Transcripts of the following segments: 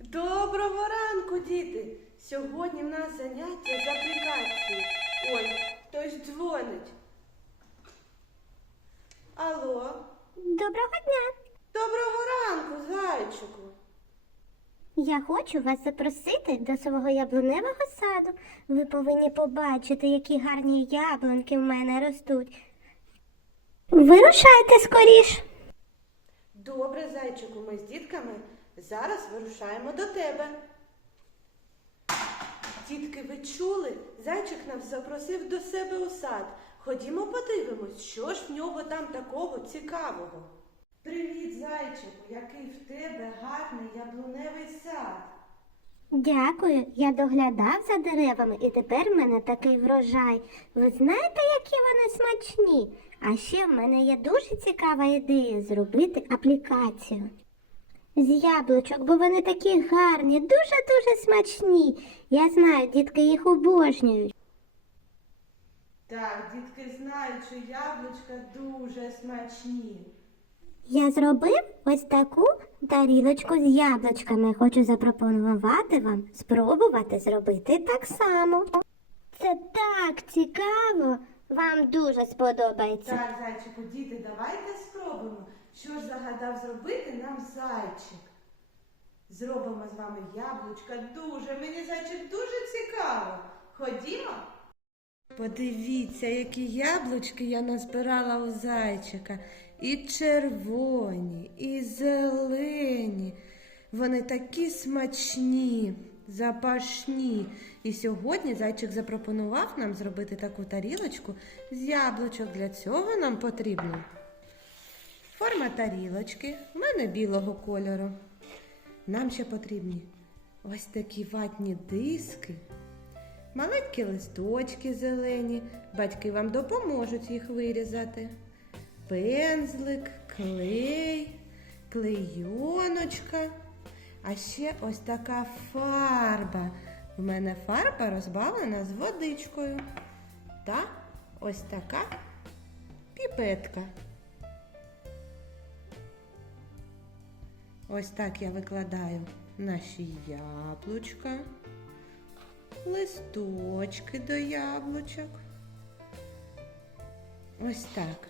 Доброго ранку, діти! Сьогодні в нас заняття з аплікації. Ой, хтось дзвонить. Алло, Доброго дня! доброго ранку, зайчику. Я хочу вас запросити до свого яблуневого саду. Ви повинні побачити, які гарні яблунки в мене ростуть. Вирушайте скоріш. Добре, зайчику, ми з дітками зараз вирушаємо до тебе. Дітки, ви чули? Зайчик нас запросив до себе у сад. Ходімо подивимось, що ж в нього там такого цікавого. Привіт, зайчику, який в тебе гарний яблуневий сад. Дякую, я доглядав за деревами і тепер в мене такий врожай. Ви знаєте, які вони смачні? А ще в мене є дуже цікава ідея зробити аплікацію. З яблучок, бо вони такі гарні, дуже-дуже смачні. Я знаю, дітки їх обожнюють. Так, дітки знають, що яблучка дуже смачні. Я зробив ось таку тарілочку з яблучками. Хочу запропонувати вам спробувати зробити так само. Це так цікаво. Вам дуже сподобається. Так, зайчику, діти, давайте спробуємо. Що ж загадав зробити нам зайчик? Зробимо з вами яблучка дуже. Мені зайчик дуже цікаво. Ходімо. Подивіться, які яблучки я назбирала у зайчика. І червоні, і зелені. Вони такі смачні, запашні. І сьогодні зайчик запропонував нам зробити таку тарілочку з яблучок. Для цього нам потрібно форма тарілочки, в мене білого кольору. Нам ще потрібні ось такі ватні диски, маленькі листочки зелені. Батьки вам допоможуть їх вирізати. Пензлик, клей, клейоночка. А ще ось така фарба. У мене фарба розбавлена з водичкою. Та ось така піпетка. Ось так я викладаю наші яблучка, листочки до яблучок. Ось так.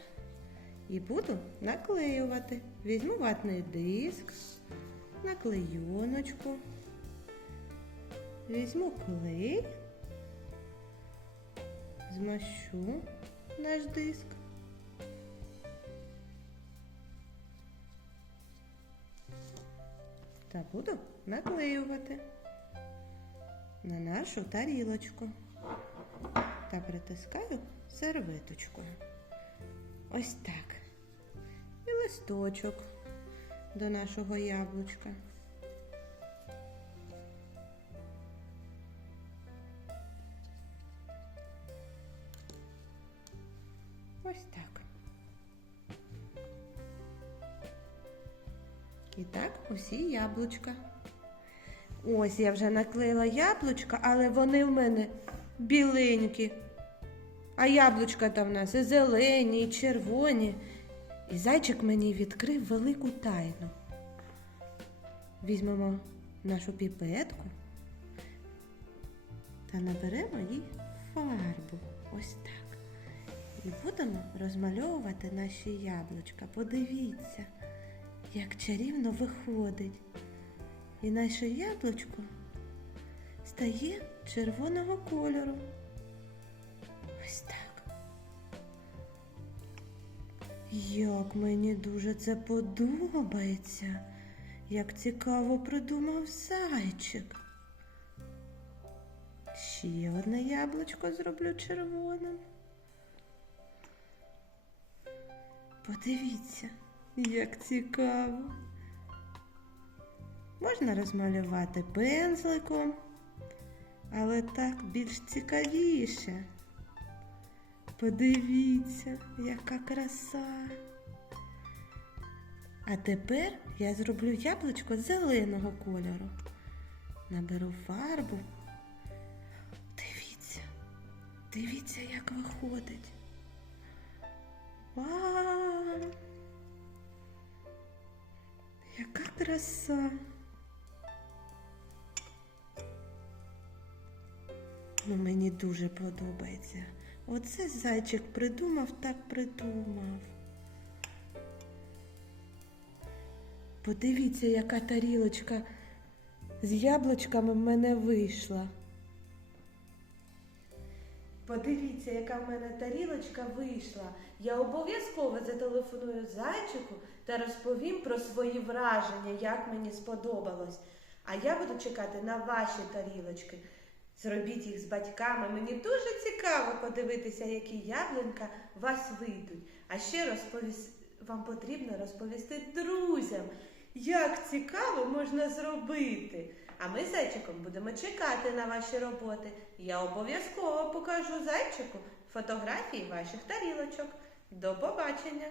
І буду наклеювати. Візьму ватний диск, наклейоночку, візьму клей, змащу наш диск. Та буду наклеювати на нашу тарілочку та притискаю серветочкою. Ось так. І листочок до нашого яблучка. Ось так. І так усі яблучка. Ось я вже наклеїла яблучка, але вони в мене біленькі. А яблучка там в нас і зелені, і червоні. І зайчик мені відкрив велику тайну. Візьмемо нашу піпетку та наберемо їй фарбу. Ось так. І будемо розмальовувати наші яблучка. Подивіться, як чарівно виходить. І наше яблучко стає червоного кольору. Ось так. Як мені дуже це подобається, як цікаво придумав зайчик. Ще одне яблучко зроблю червоним. Подивіться, як цікаво. Можна розмалювати пензликом, але так більш цікавіше. Подивіться, яка краса. А тепер я зроблю яблучко зеленого кольору. Наберу фарбу. Дивіться, дивіться, як виходить. Вау! краса. Ну, Мені дуже подобається. Оце зайчик придумав, так придумав. Подивіться, яка тарілочка з яблучками в мене вийшла. Подивіться, яка в мене тарілочка вийшла. Я обов'язково зателефоную зайчику та розповім про свої враження, як мені сподобалось. А я буду чекати на ваші тарілочки. Зробіть їх з батьками. Мені дуже цікаво подивитися, які яблунька вас вийдуть. А ще розповіс... вам потрібно розповісти друзям, як цікаво можна зробити. А ми з зайчиком будемо чекати на ваші роботи. Я обов'язково покажу зайчику фотографії ваших тарілочок. До побачення!